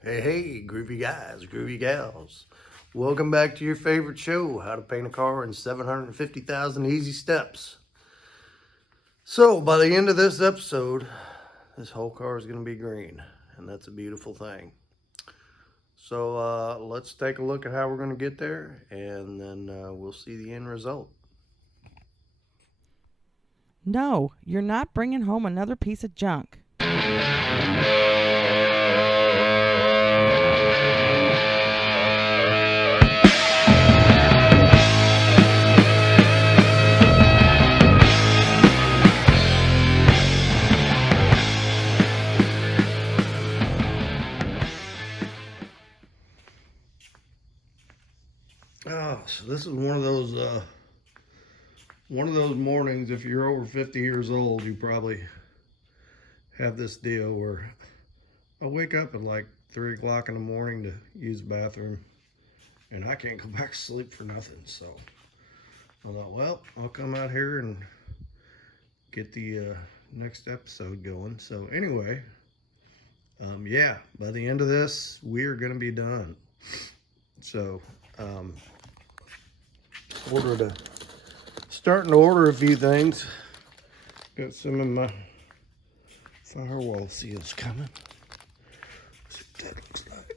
Hey, groovy guys, groovy gals. Welcome back to your favorite show, How to Paint a Car in 750,000 Easy Steps. So, by the end of this episode, this whole car is going to be green, and that's a beautiful thing. So, let's take a look at how we're going to get there, and then we'll see the end result. No, you're not bringing home another piece of junk. Oh, so this is one of those mornings. If you're over 50 years old, you probably have this deal where I wake up at like 3 o'clock in the morning to use the bathroom, and I can't go back to sleep for nothing. So I thought, well, I'll come out here and get the next episode going. So anyway, yeah, by the end of this, we are going to be done. So starting to order a few things. Got some of my firewall seals coming. See what that looks like.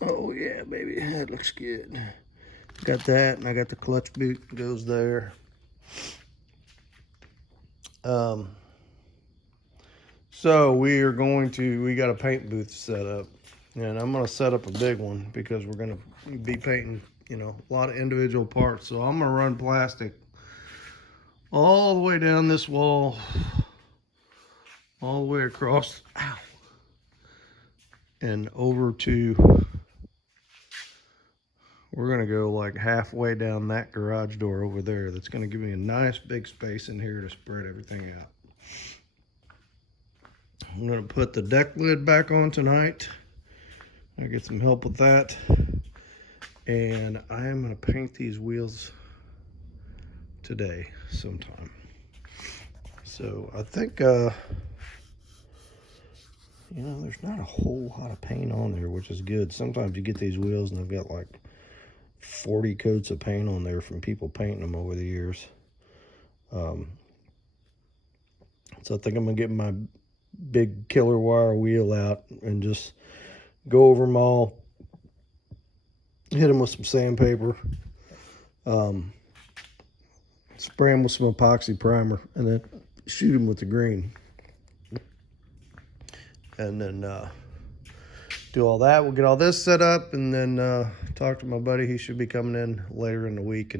Oh yeah, baby, that looks good. Got that, and I got the clutch boot that goes there. So we got a paint booth set up, and I'm gonna set up a big one because we're gonna be painting, a lot of individual parts. So I'm gonna run plastic all the way down this wall, all the way across, and over to, we're gonna go like halfway down that garage door over there. That's gonna give me a nice big space in here to spread everything out. I'm gonna put the deck lid back on tonight. I'll get some help with that. And I am gonna paint these wheels today sometime. So I think, there's not a whole lot of paint on there, which is good. Sometimes you get these wheels and they've got like 40 coats of paint on there from people painting them over the years. So I think I'm gonna get my big killer wire wheel out and just go over them all, hit them with some sandpaper, spray them with some epoxy primer, and then shoot them with the green. And then do all that. We'll get all this set up, and then talk to my buddy. He should be coming in later in the week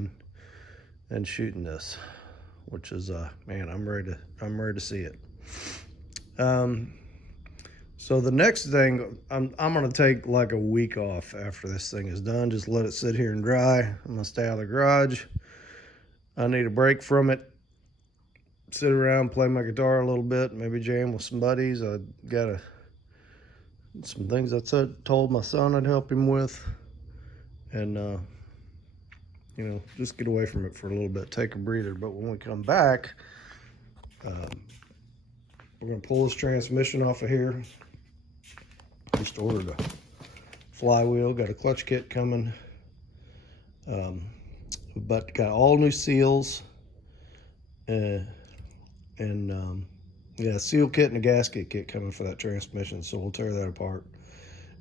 and shooting this, which is man, I'm ready to see it. So the next thing, I'm gonna take like a week off after this thing is done. Just let it sit here and dry. I'm gonna stay out of the garage. I need a break from it. Sit around, play my guitar a little bit, maybe jam with some buddies. I got some things I told my son I'd help him with, and just get away from it for a little bit, take a breather. But when we come back, we're gonna pull this transmission off of here. Just ordered a flywheel, got a clutch kit coming, but got all new seals, seal kit and a gasket kit coming for that transmission. So we'll tear that apart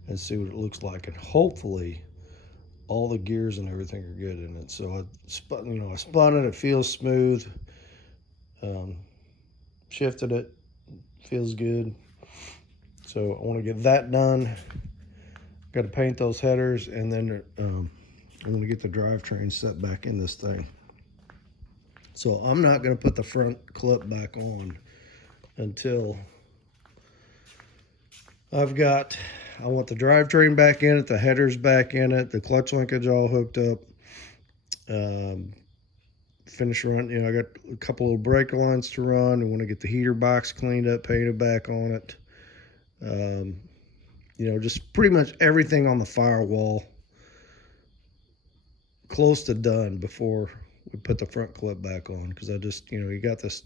and see what it looks like, and hopefully all the gears and everything are good in it. So I spun it. It feels smooth. Shifted it. Feels good. So I want to get that done. Got to paint those headers, and then I'm going to get the drivetrain set back in this thing. So I'm not going to put the front clip back on until I want the drivetrain back in it, the headers back in it, the clutch linkage all hooked up. Finish run, I got a couple of brake lines to run. I want to get the heater box cleaned up, painted back on it. Just pretty much everything on the firewall close to done before we put the front clip back on, because I just, you got this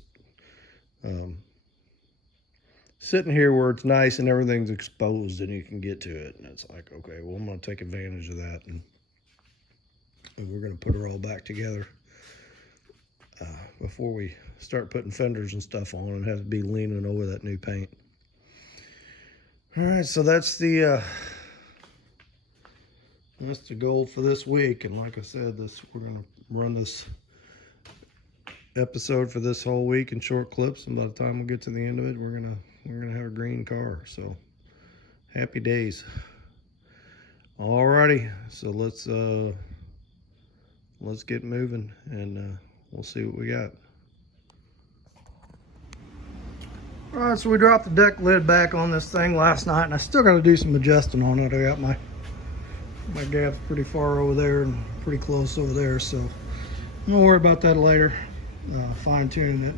sitting here where it's nice and everything's exposed and you can get to it. And it's like, okay, well, I'm going to take advantage of that. And we're going to put her all back together before we start putting fenders and stuff on and have to be leaning over that new paint. All right, so that's the goal for this week. And like I said, we're going to run this episode for this whole week in short clips, and by the time we get to the end of it, we're gonna have a green car. So happy days. Alrighty, so let's get moving, and we'll see what we got. All right, so we dropped the deck lid back on this thing last night, and I still got to do some adjusting on it. I got my gap's pretty far over there and pretty close over there, so I'm gonna worry about that later. Fine tuning it,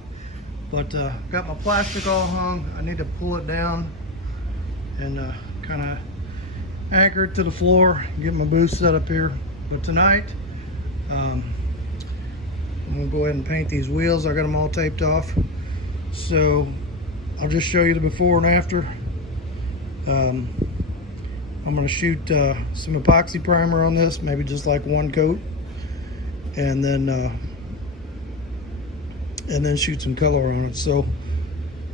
but got my plastic all hung. I need to pull it down and kind of anchor it to the floor, get my booth set up here. But tonight I'm gonna go ahead and paint these wheels. I got them all taped off, so I'll just show you the before and after. I'm gonna shoot some epoxy primer on this, maybe just like one coat, and then shoot some color on it. So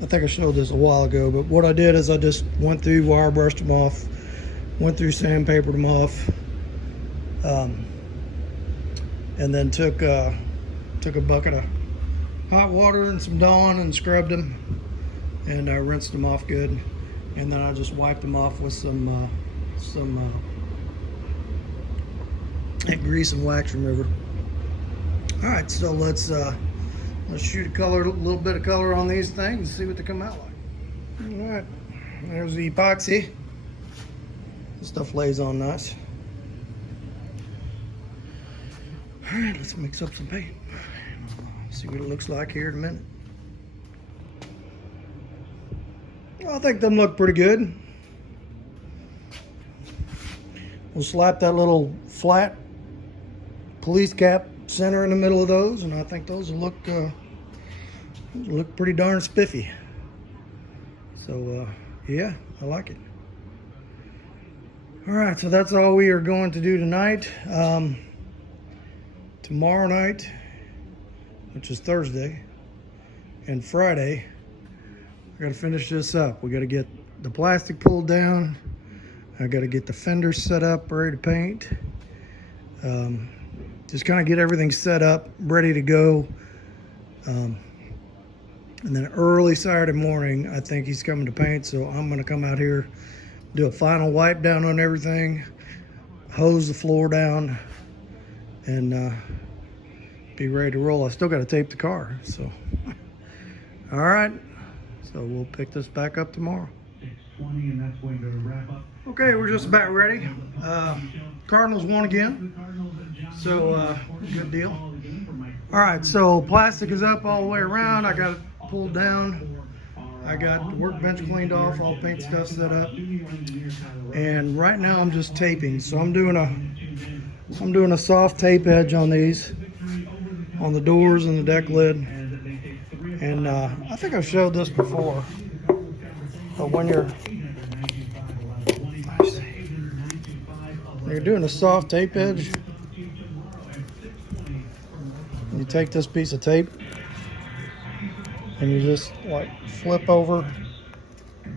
I think I showed this a while ago, but what I did is I just went through, wire brushed them off, went through, sandpapered them off, and then took a bucket of hot water and some Dawn and scrubbed them, and I rinsed them off good, and then I just wiped them off with some grease and wax remover. All right, so let's shoot a little bit of color on these things and see what they come out like. All right, there's the epoxy. This stuff lays on nice. All right, let's mix up some paint. See what it looks like here in a minute. Well, I think them look pretty good. We'll slap that little flat police cap center in the middle of those, and I think those will look pretty darn spiffy. So yeah, I like it. All right, so that's all we are going to do tonight. Tomorrow night, which is Thursday, and Friday, I gotta finish this up. We gotta get the plastic pulled down. I gotta get the fenders set up, ready to paint. Just kind of get everything set up, ready to go. And then early Saturday morning, I think he's coming to paint, so I'm gonna come out here, do a final wipe down on everything, hose the floor down, and be ready to roll. I still gotta tape the car, so. All right, so we'll pick this back up tomorrow. Okay, we're just about ready. Cardinals won again, so good deal. All right, so plastic is up all the way around. I got it pulled down. I got the workbench cleaned off, all paint stuff set up, and right now I'm just taping. So I'm doing a soft tape edge on these, on the doors and the deck lid. And I think I've showed this before, but when you're doing a soft tape edge, you take this piece of tape and you just like flip over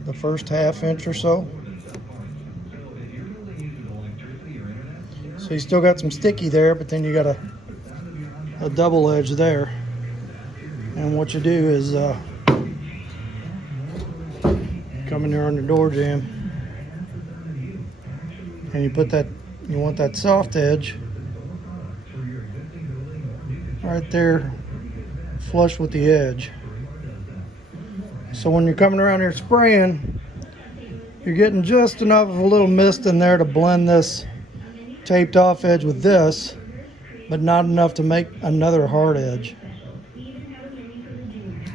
the first half inch or so. So you still got some sticky there, but then you got a double edge there. And what you do is come in there on the door jamb, and you want that soft edge right there, flush with the edge. So when you're coming around here spraying, you're getting just enough of a little mist in there to blend this taped off edge with this, but not enough to make another hard edge.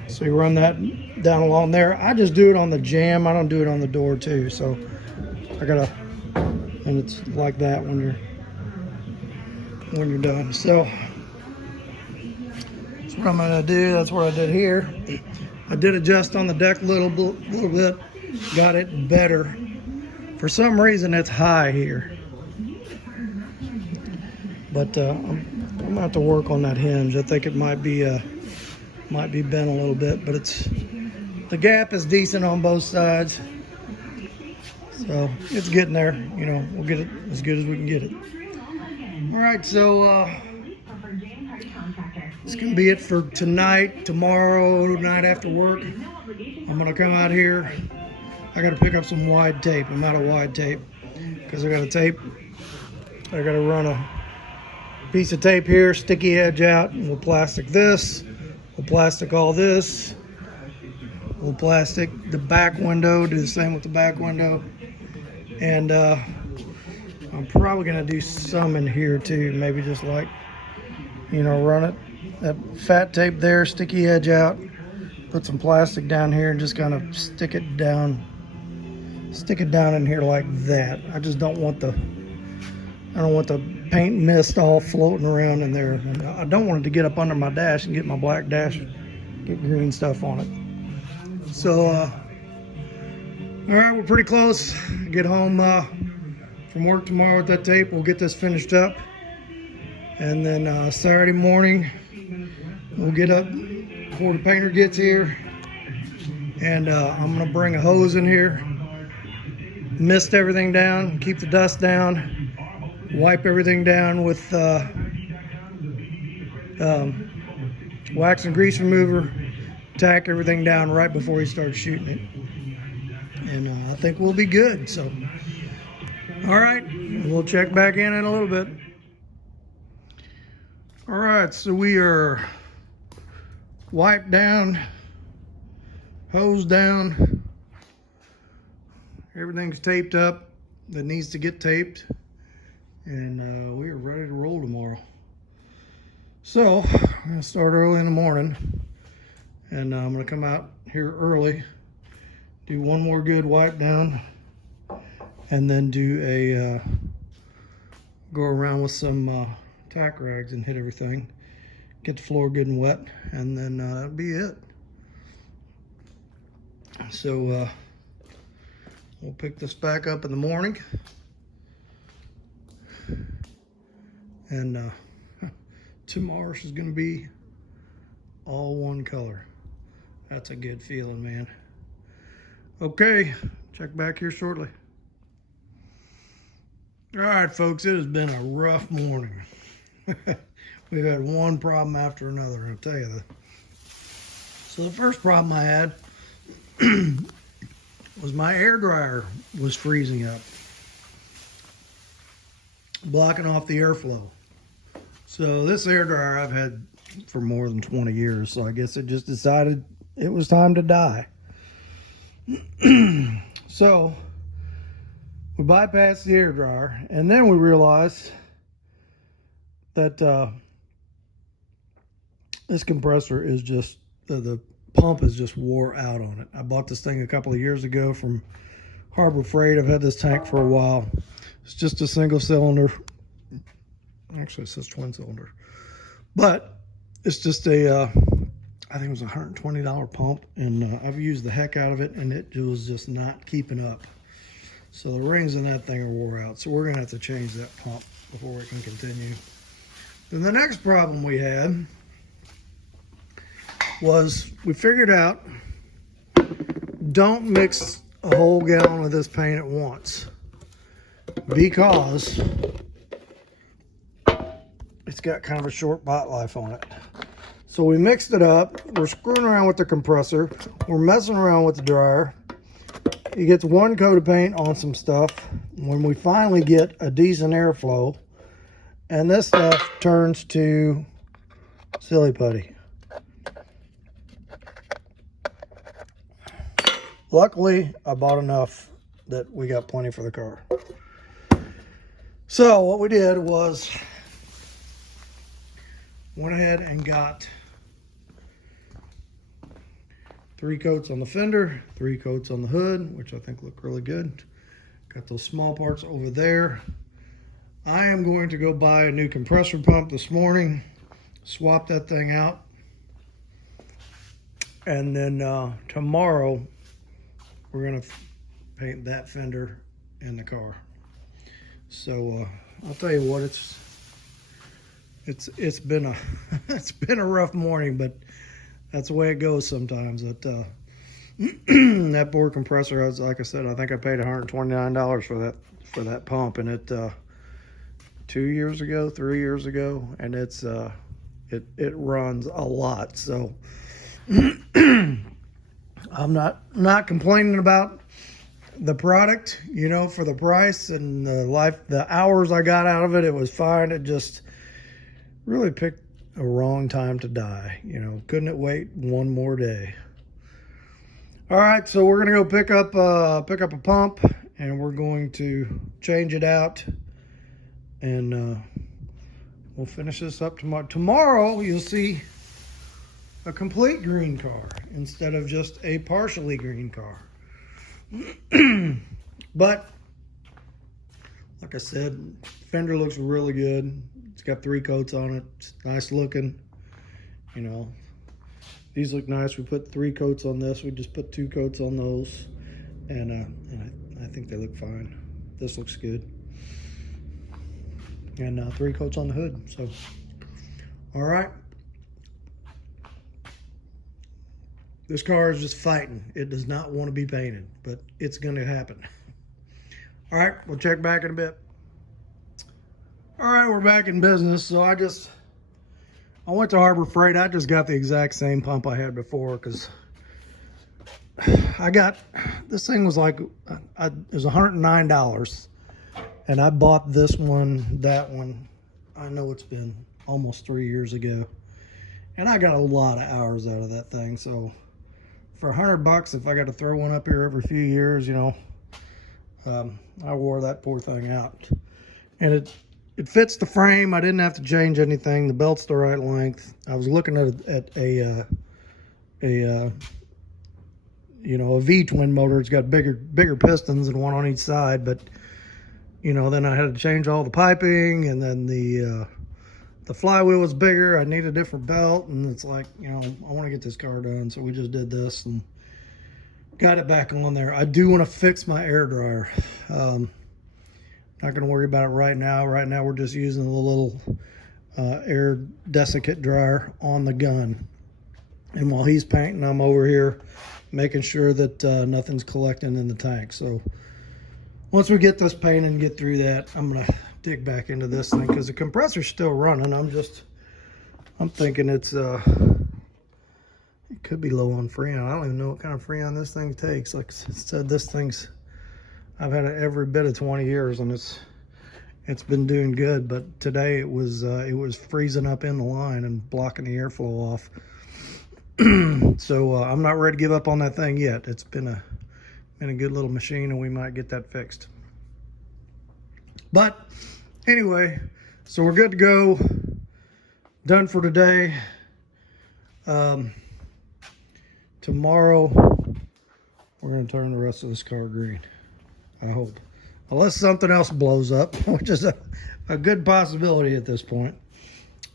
So you run that down along there. I just do it on the jamb. I don't do it on the door too. So and it's like that when you're done. So that's what I'm gonna do. That's what I did here. I did adjust on the deck a little bit, got it better. For some reason it's high here, but I'm gonna have to work on that hinge. I think it might be bent a little bit, but the gap is decent on both sides, so it's getting there. You know, we'll get it as good as we can get it. All right, so this can be it for tonight. Tomorrow night after work, I'm gonna come out here. I gotta pick up some wide tape. I'm out of wide tape because I gotta run a piece of tape here, sticky edge out, and we'll plastic this. We'll plastic all this. We'll plastic the back window, do the same with the back window. And I'm probably gonna do some in here too. Maybe just like, you know, run it, that fat tape there, sticky edge out, put some plastic down here and just kind of stick it down in here like that. I just don't want the paint mist all floating around in there. And I don't want it to get up under my dash and get my black dash, get green stuff on it. So, all right, we're pretty close. Get home from work tomorrow with that tape. We'll get this finished up. And then Saturday morning, we'll get up before the painter gets here. And I'm gonna bring a hose in here, mist everything down, keep the dust down, wipe everything down with wax and grease remover, tack everything down right before he starts shooting it. And I think we'll be good. So, all right, we'll check back in a little bit. All right, so we are wiped down, hose down, everything's taped up that needs to get taped, and we are ready to roll tomorrow. So I'm gonna start early in the morning, and I'm gonna come out here early, do one more good wipe down, and then do a go around with some tack rags and hit everything, get the floor good and wet, and then that'll be it. So we'll pick this back up in the morning, and tomorrow's is gonna be all one color. That's a good feeling, man. Okay, check back here shortly. All right, folks, it has been a rough morning. We've had one problem after another, I'll tell you that. So the first problem I had was my air dryer was freezing up, blocking off the airflow. So this air dryer I've had for more than 20 years, so I guess it just decided it was time to die. So we bypassed the air dryer, and then we realized that this compressor is just, the pump is just wore out on it. I bought this thing a couple of years ago from Harbor Freight. I've had this tank for a while. It's just a single cylinder. Actually, it says twin cylinder. But it's just a, I think it was a $120 pump, and I've used the heck out of it, and it was just not keeping up. So the rings in that thing are wore out. So we're gonna have to change that pump before we can continue. Then the next problem we had was we figured out, don't mix a whole gallon of this paint at once, because it's got kind of a short bot life on it. So we mixed it up. We're screwing around with the compressor. We're messing around with the dryer. It gets one coat of paint on some stuff. When we finally get a decent airflow, and this stuff turns to silly putty. Luckily, I bought enough that we got plenty for the car. So what we did was went ahead and got 3 coats on the fender, 3 coats on the hood, which I think look really good. Got those small parts over there. I am going to go buy a new compressor pump this morning, swap that thing out, And then tomorrow we're gonna paint that fender in the car. So I'll tell you what, it's been a it's been a rough morning, but that's the way it goes sometimes. That that poor compressor, like I said, I think I paid $129 for that pump, and it 2 years ago, 3 years ago, and it runs a lot. So I'm not complaining about the product, you know, for the price and the hours I got out of it. It was fine. It just really picked a wrong time to die. You know, couldn't it wait one more day? All right, so we're gonna go pick up a pump, and we're going to change it out, and we'll finish this up tomorrow. Tomorrow you'll see a complete green car instead of just a partially green car. But like I said, fender looks really good. It's got 3 coats on it. It's nice looking. You know, these look nice. We put 3 coats on this. We just put 2 coats on those, and I think they look fine. This looks good. And 3 coats on the hood. So, all right. This car is just fighting. It does not want to be painted, but it's going to happen. All right, we'll check back in a bit. All right, we're back in business. So I went to Harbor Freight. I just got the exact same pump I had before, because this thing was like, it was $109, and I bought that one, I know it's been almost 3 years ago, and I got a lot of hours out of that thing. So for $100, if I got to throw one up here every few years, you know, I wore that poor thing out. And it fits the frame. I didn't have to change anything. The belt's the right length. I was looking at a V-twin motor. It's got bigger pistons and one on each side, but you know, then I had to change all the piping, and then the flywheel was bigger. I need a different belt, and it's like, you know, I want to get this car done, so we just did this and got it back on there. I do want to fix my air dryer. Not going to worry about it right now. Right now we're just using the little air desiccant dryer on the gun, and while he's painting, I'm over here making sure that nothing's collecting in the tank. So once we get this painted and get through that, I'm going to dig back into this thing, because the compressor's still running. I'm thinking it could be low on Freon. I don't even know what kind of Freon this thing takes. Like I said, I've had it every bit of 20 years, and it's been doing good. But today it was freezing up in the line and blocking the airflow off. So I'm not ready to give up on that thing yet. It's been a good little machine, and we might get that fixed. But anyway, so we're good to go. Done for today. Tomorrow we're going to turn the rest of this car green, I hope, unless something else blows up, which is a good possibility at this point.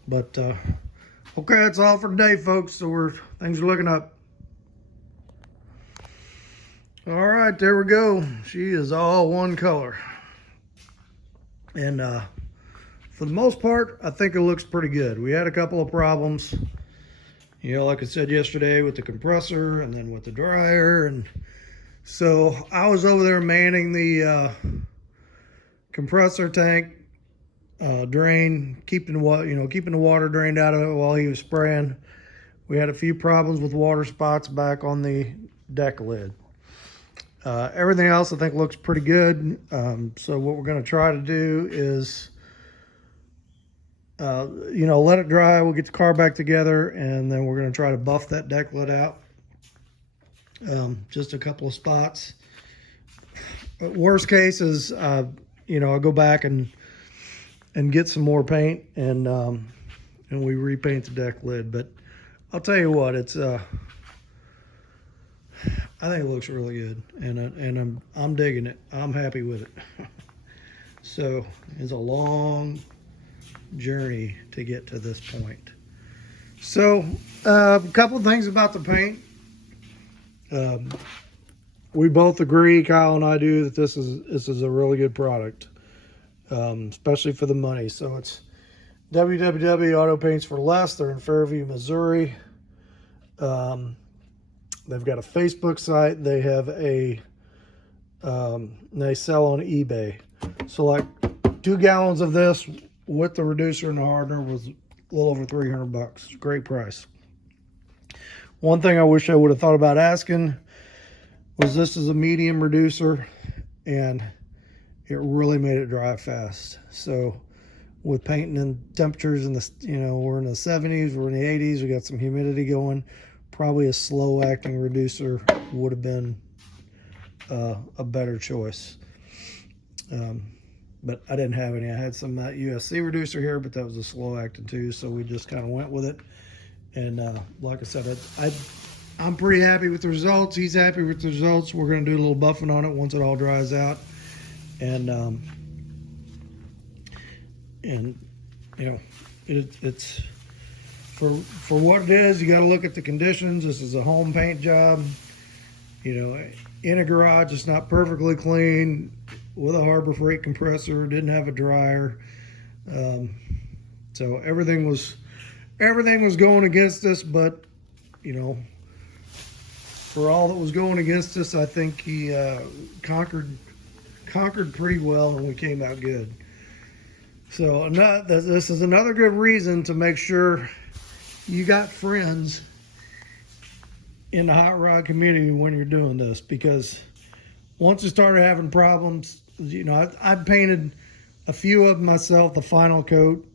But okay, that's all for today, folks. So things are looking up. All right, there we go. She is all one color, and for the most part, I think it looks pretty good. We had a couple of problems, you know, like I said yesterday, with the compressor and then with the dryer, and so I was over there manning the compressor tank drain, keeping the water drained out of it while he was spraying. We had a few problems with water spots back on the deck lid. Everything else I think looks pretty good. So what we're going to try to do is, let it dry. We'll get the car back together, and then we're going to try to buff that deck lid out. Just a couple of spots. Worst case is, I'll go back and get some more paint, and we repaint the deck lid. But I'll tell you what, I think it looks really good, and I'm digging it. I'm happy with it. So it's a long journey to get to this point. So a couple of things about the paint. We both agree, Kyle and I do, that this is a really good product, especially for the money. So it's www Auto Paints for Less. They're in Fairview, Missouri. They've got a Facebook site. They have they sell on eBay. So like 2 gallons of this with the reducer and the hardener was a little over $300. Great price. One thing I wish I would have thought about asking was, this is a medium reducer, and it really made it dry fast. So with painting in temperatures in the, we're in the 70s, we're in the 80s, we got some humidity going, probably a slow acting reducer would have been a better choice. But I didn't have any. I had some USC reducer here, but that was a slow acting too, so we just kind of went with it. And like I said, I'm pretty happy with the results. He's happy with the results. We're going to do a little buffing on it once it all dries out. And it's for what it is. You got to look at the conditions. This is a home paint job. In a garage, it's not perfectly clean, with a Harbor Freight compressor. Didn't have a dryer. So everything was going against us, but for all that was going against us, I think he conquered pretty well, and we came out good. So this is another good reason to make sure you got friends in the hot rod community when you're doing this, because once you started having problems, I've painted a few of them myself, the final coat.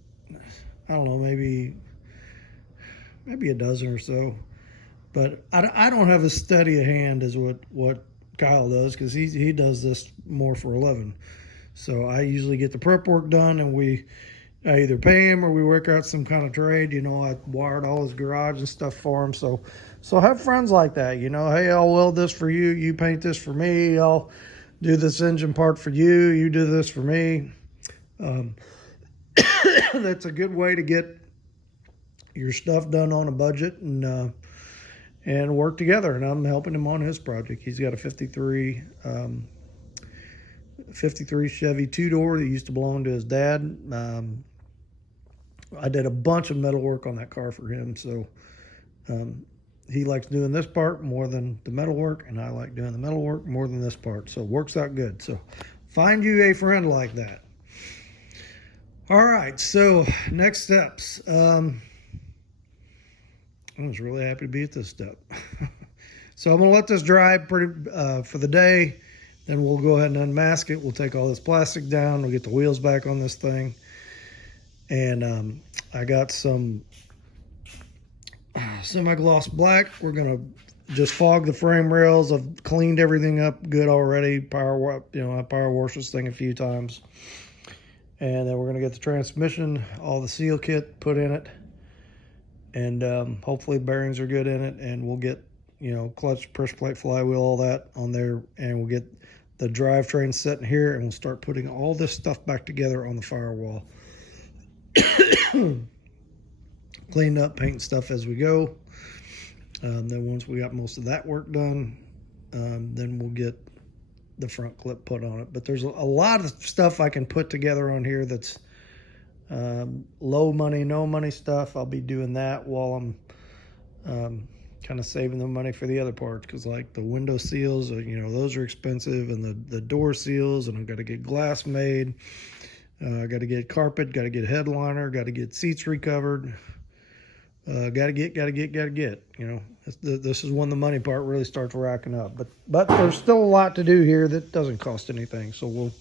I don't know, maybe a dozen or so. But I don't have as steady a hand as what Kyle does, because he does this more for a living. So I usually get the prep work done, and I either pay him or we work out some kind of trade. I wired all his garage and stuff for him. So have friends like that. Hey, I'll weld this for you. You paint this for me. I'll do this engine part for you. You do this for me. That's a good way to get your stuff done on a budget and work together. And I'm helping him on his project. He's got a 53 Chevy 2-door that used to belong to his dad. I did a bunch of metal work on that car for him, so he likes doing this part more than the metal work, and I like doing the metal work more than this part, so it works out good. So find you a friend like that. All right, so next steps. I was really happy to be at this step. So I'm going to let this dry for the day. Then we'll go ahead and unmask it. We'll take all this plastic down. We'll get the wheels back on this thing. And I got some semi-gloss black. We're going to just fog the frame rails. I've cleaned everything up good already. I power washed this thing a few times. And then we're going to get the transmission, all the seal kit put in it. And hopefully bearings are good in it, and we'll get clutch, pressure plate, flywheel, all that on there, and we'll get the drivetrain set in here, and we'll start putting all this stuff back together on the firewall. Clean up, paint stuff as we go. Then once we got most of that work done, then we'll get the front clip put on it. But there's a lot of stuff I can put together on here that's low money, no money stuff. I'll be doing that while I'm kind of saving the money for the other parts, because like the window seals, those are expensive, and the door seals, and I've got to get glass made. I got to get carpet, got to get headliner, got to get seats recovered. Got to get. This is when the money part really starts racking up. But there's still a lot to do here that doesn't cost anything, so we'll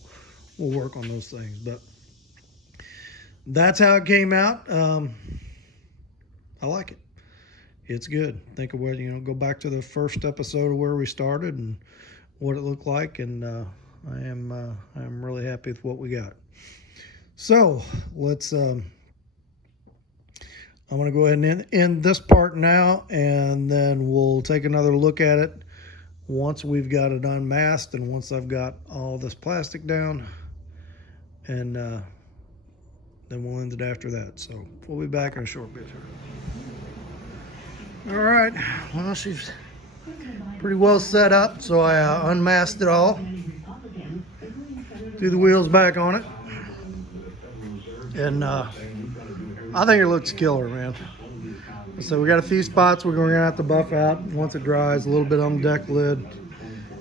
work on those things. But that's how it came out. I like it. It's good. Think of what, go back to the first episode of where we started and what it looked like, and I'm really happy with what we got. So let's I'm going to go ahead and end this part now, and then we'll take another look at it once we've got it unmasked and once I've got all this plastic down, and then we'll end it after that. So we'll be back in a short bit here. All right, well, she's pretty well set up, so I unmasked it all. Threw the wheels back on it. And I think it looks killer, man. So we got a few spots we're going to have to buff out once it dries. A little bit on the deck lid.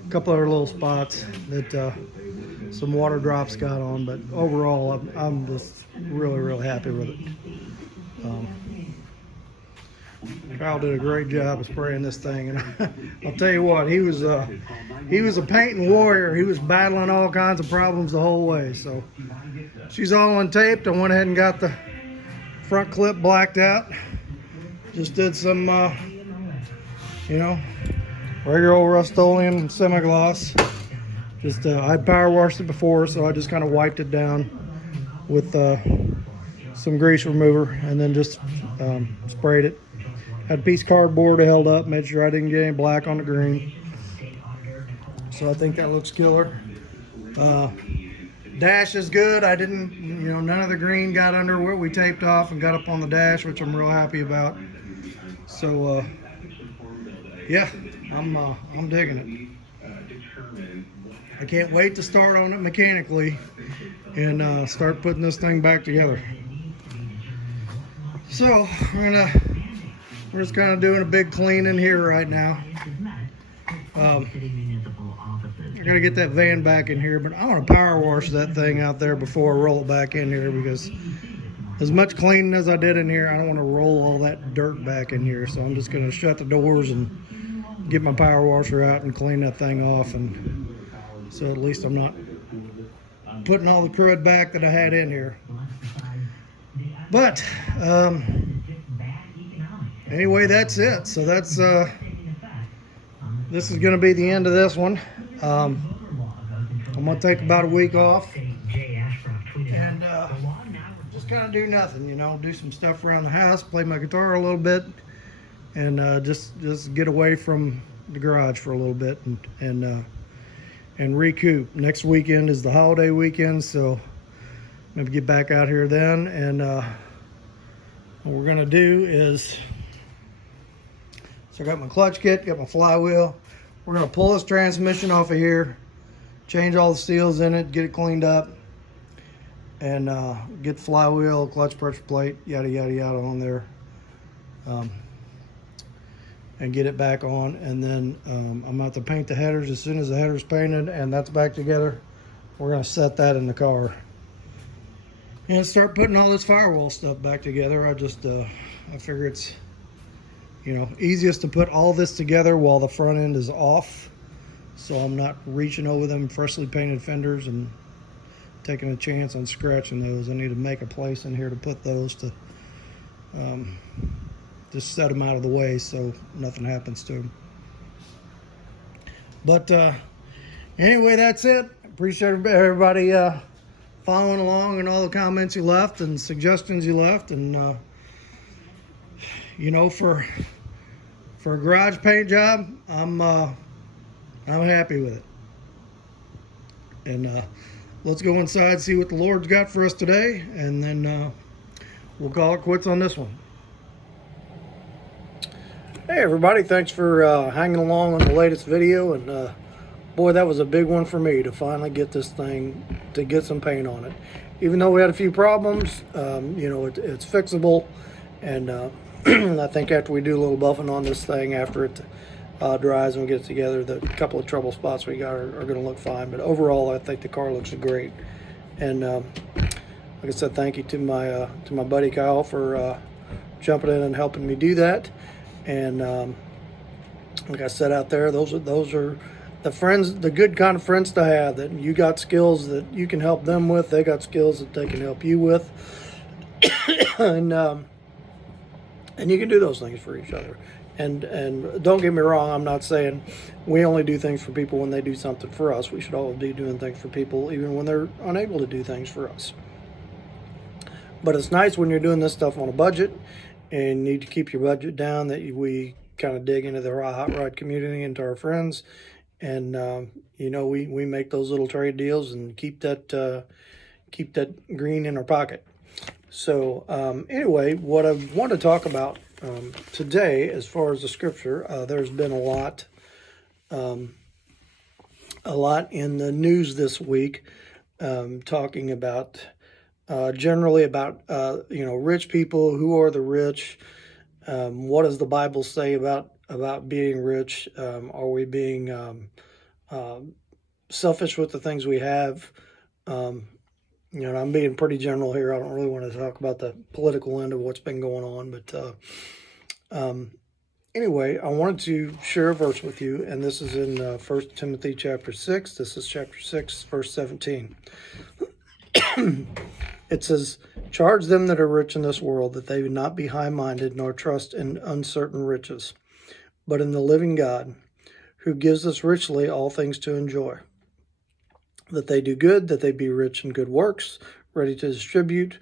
A couple other little spots that some water drops got on. But overall, I'm just really happy with it. Kyle did a great job of spraying this thing, and I'll tell you what, he was a painting warrior. He was battling all kinds of problems the whole way. So she's all untaped. I went ahead and got the front clip blacked out. Just did some, regular old Rust-Oleum semi-gloss. Just I'd power washed it before, so I just kind of wiped it down with some grease remover, and then just sprayed it. Had a piece of cardboard held up, made sure I didn't get any black on the green. So I think that looks killer. Dash is good. I didn't, none of the green got under what we taped off and got up on the dash, which I'm real happy about. So yeah, I'm digging it. I can't wait to start on it mechanically and start putting this thing back together. So we're just kind of doing a big clean in here right now. I gotta get that van back in here, but I want to power wash that thing out there before I roll it back in here, because as much cleaning as I did in here, I don't want to roll all that dirt back in here. So I'm just gonna shut the doors and get my power washer out and clean that thing off, and so at least I'm not putting all the crud back that I had in here. But anyway, that's it. So that's this is going to be the end of this one. I'm going to take about a week off and just kind of do nothing, do some stuff around the house, play my guitar a little bit, and just get away from the garage for a little bit and recoup. Next weekend is the holiday weekend, so maybe get back out here then. And what we're going to do is, so I got my clutch kit, got my flywheel. We're going to pull this transmission off of here, change all the seals in it, get it cleaned up, and get the flywheel, clutch pressure plate, yada yada on there, and get it back on. And then I'm going to have to paint the headers. As soon as the header's painted and that's back together, we're going to set that in the car and start putting all this firewall stuff back together. I figure it's easiest to put all this together while the front end is off, so I'm not reaching over them freshly painted fenders and taking a chance on scratching those. I need to make a place in here to put those to just set them out of the way so nothing happens to them. But anyway, that's it. Appreciate everybody following along and all the comments you left and suggestions you left. And for a garage paint job, I'm happy with it. And let's go inside, see what the Lord's got for us today, and then we'll call it quits on this one. Hey everybody, thanks for hanging along on the latest video. And boy, that was a big one for me to finally get this thing, to get some paint on it. Even though we had a few problems, it's fixable. And I think after we do a little buffing on this thing, after it dries and we get it together, the couple of trouble spots we got are going to look fine. But overall, I think the car looks great. And like I said, thank you to my buddy Kyle for jumping in and helping me do that. And like I said out there, those are the friends, the good kind of friends to have. That you got skills that you can help them with, they got skills that they can help you with, and you can do those things for each other. And don't get me wrong, I'm not saying we only do things for people when they do something for us. We should all be doing things for people even when they're unable to do things for us. But it's nice when you're doing this stuff on a budget and you need to keep your budget down, that we kind of dig into the hot rod community, into our friends, and we make those little trade deals and keep that green in our pocket. So anyway, what I want to talk about today, as far as the scripture, there's been a lot a lot in the news this week, talking about generally about rich people. Who are the rich? What does the Bible say about being rich? Are we being selfish with the things we have? I'm being pretty general here. I don't really want to talk about the political end of what's been going on, but anyway, I wanted to share a verse with you, and this is in 1 Timothy chapter 6. This is chapter 6, verse 17. It says, "Charge them that are rich in this world that they not be high-minded, nor trust in uncertain riches, but in the living God, who gives us richly all things to enjoy. That they do good, that they be rich in good works, ready to distribute,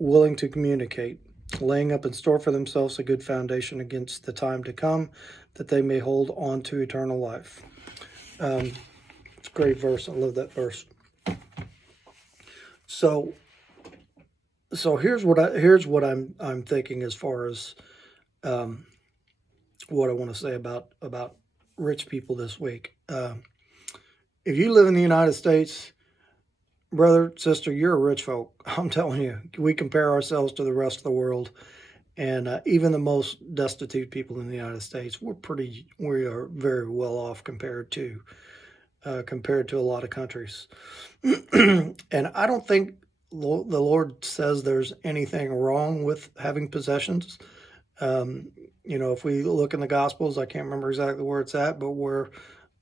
willing to communicate, laying up in store for themselves a good foundation against the time to come, that they may hold on to eternal life." It's a great verse. I love that verse. So here's what I'm thinking as far as what I want to say about rich people this week. If you live in the United States, brother, sister, you're a rich folk. I'm telling you, we compare ourselves to the rest of the world, and even the most destitute people in the United States, we are very well off compared to a lot of countries. And I don't think the Lord says there's anything wrong with having possessions. If we look in the Gospels, I can't remember exactly where it's at, but where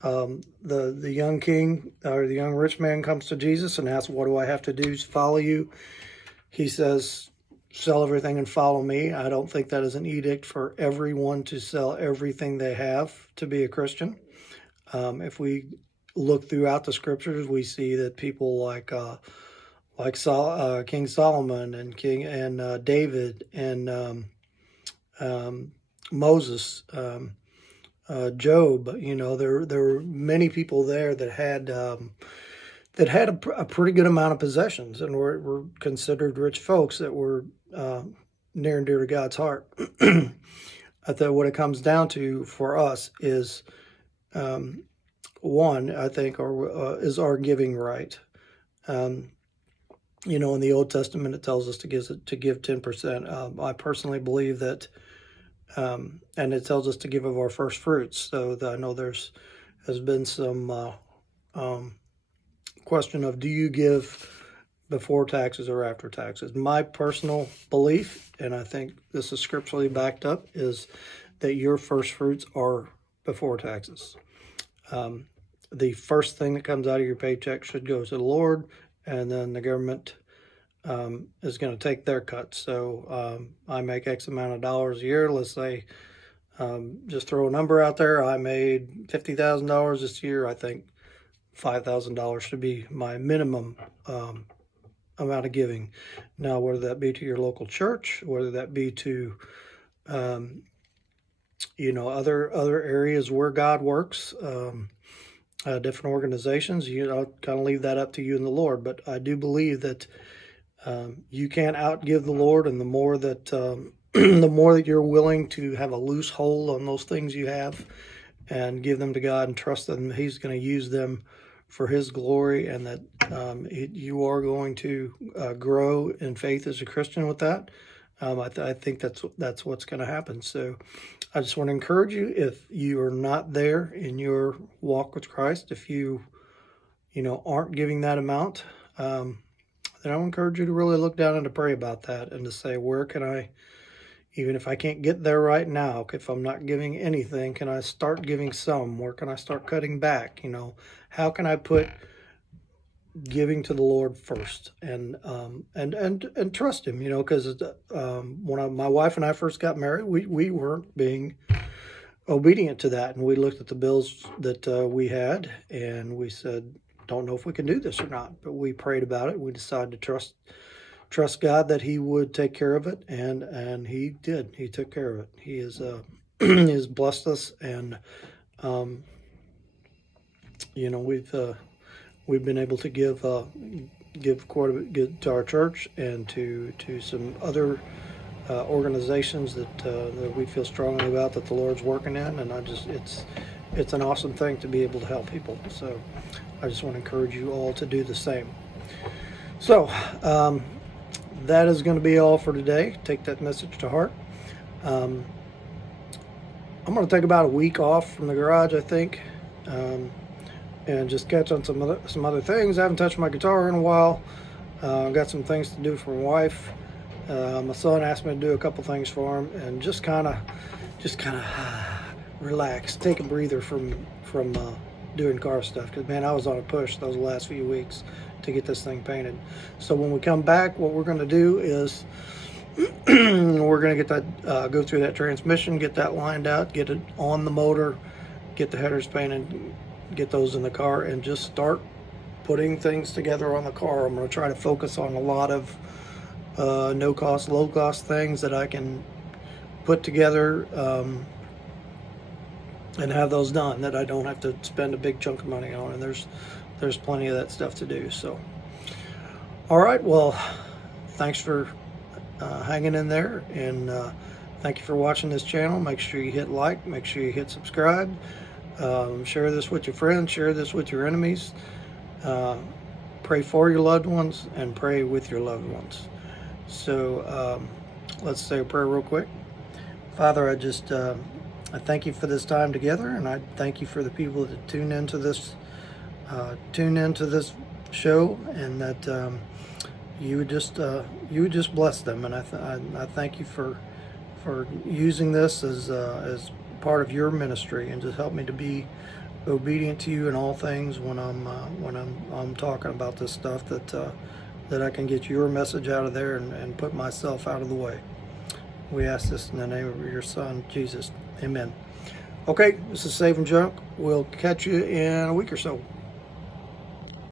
the young king or the young rich man comes to Jesus and asks, "What do I have to do to follow you?" He says, "Sell everything and follow me." I don't think that is an edict for everyone to sell everything they have to be a Christian. If we look throughout the scriptures, we see that people like King Solomon and David and Moses, Job. There were many people there that had a pretty good amount of possessions and were considered rich folks that were near and dear to God's heart. I think what it comes down to for us is one, I think, is our giving right. In the Old Testament, it tells us to give 10%. I personally believe that, and it tells us to give of our first fruits. So I know has been some question of, do you give before taxes or after taxes? My personal belief, and I think this is scripturally backed up, is that your first fruits are before taxes. The first thing that comes out of your paycheck should go to the Lord, and then the government is going to take their cut. So I make X amount of dollars a year. Let's say, just throw a number out there, I made $50,000 this year. I think $5,000 should be my minimum amount of giving. Now, whether that be to your local church, whether that be to other areas where God works, different organizations, I'll kind of leave that up to you and the Lord. But I do believe that you can't outgive the Lord, and the more that the more that you're willing to have a loose hold on those things you have and give them to God and trust that He's going to use them for His glory, and that you are going to grow in faith as a Christian with that. I think that's what's going to happen. So I just want to encourage you, if you are not there in your walk with Christ, if you aren't giving that amount, then I would encourage you to really look down and to pray about that, and to say, where can I, even if I can't get there right now, if I'm not giving anything, can I start giving some? Where can I start cutting back? How can I put giving to the Lord first, and trust Him? Because when my wife and I first got married, we weren't being obedient to that, and we looked at the bills that we had, and we said, don't know if we can do this or not. But we prayed about it. We decided to trust God that He would take care of it, and He did. He took care of it. He has He has blessed us, and we've been able to give quite a bit to our church and to some other organizations that we feel strongly about, that the Lord's working in. And it's an awesome thing to be able to help people. So I just want to encourage you all to do the same. So that is going to be all for today. Take that message to heart. I'm going to take about a week off from the garage, I think, and just catch on some other things. I haven't touched my guitar in a while. I've got some things to do for my wife. My son asked me to do a couple things for him, and just kind of relax, take a breather from doing car stuff. Because man, I was on a push those last few weeks to get this thing painted. So when we come back, what we're going to do is we're going to get that go through that transmission, get that lined out, get it on the motor, get the headers painted, get those in the car, and just start putting things together on the car. I'm going to try to focus on a lot of no cost, low cost things that I can put together and have those done, that I don't have to spend a big chunk of money on. And there's plenty of that stuff to do. So all right, well, thanks for hanging in there, and thank you for watching this channel. Make sure you hit like, make sure you hit subscribe, share this with your friends, share this with your enemies, pray for your loved ones, and pray with your loved ones. So let's say a prayer real quick. Father, I thank you for this time together, and I thank you for the people that tune into this show, and that you would just bless them. And I thank you for using this as part of your ministry, and just help me to be obedient to you in all things when I'm talking about this stuff, that I can get your message out of there and put myself out of the way. We ask this in the name of your Son, Jesus. Amen. Okay, this is Saving Junk. We'll catch you in a week or so.